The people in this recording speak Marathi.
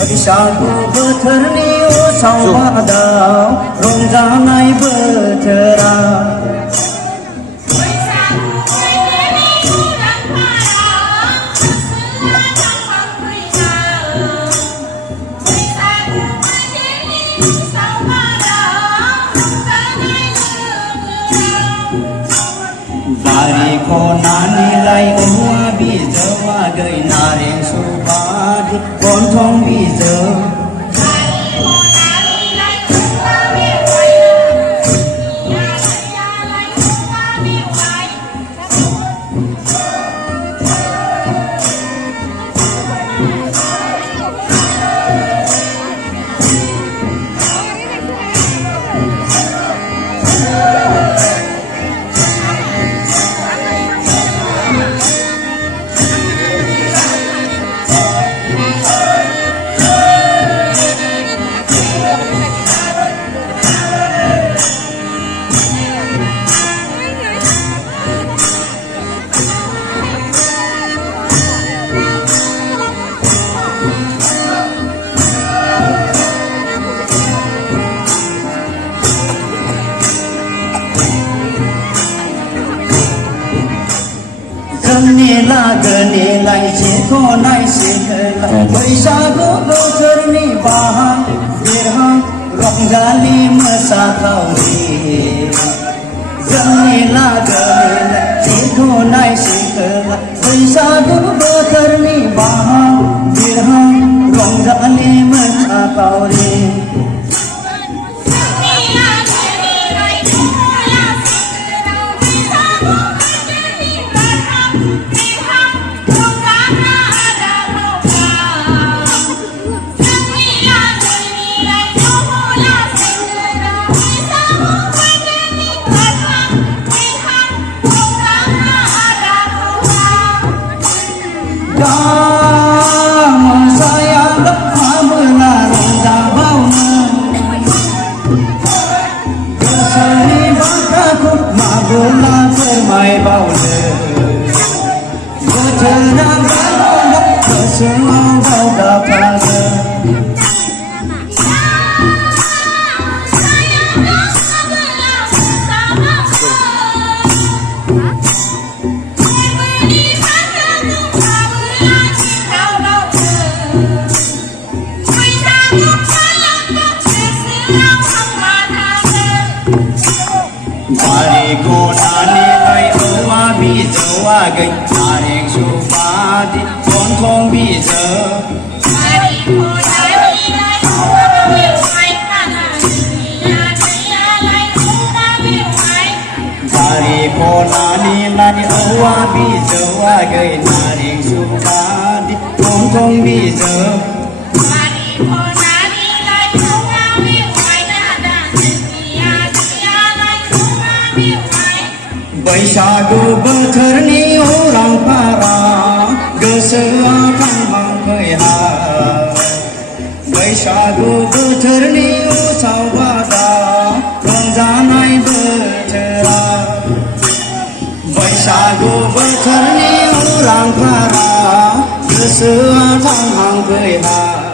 बैसागु बोथोरनि उसाव बादाव रंजानाय बोथोरा बारि खनानिलाय औवा बिजौआ दै नारें सुपारि गन्थं बिजौ नेलाय जेखनाय सिखोलाय बैसागु बोथोरनि बाहां बिरहां रंजालि मोसाखावरि जोंनि लागोनिलाय जेखनाय सिखोलाय बैसागु बोथोरनि बाहां बिरहां रंजालि मोसाखावरि नारें सुपारि गन्थं बिजौ बारि खनानिलाय औवा बिजौआ गै नारें सुपारि गन्थं बिजौ बैसागु बोथोरनि उरां फारा गोसोआ थांहां फैहां बैसागु बोथोरनि उसाव बादाव रंजानाय बोथोरा बैसागु बोथोरनि उरां फारा गोसोआ थांहां फैहां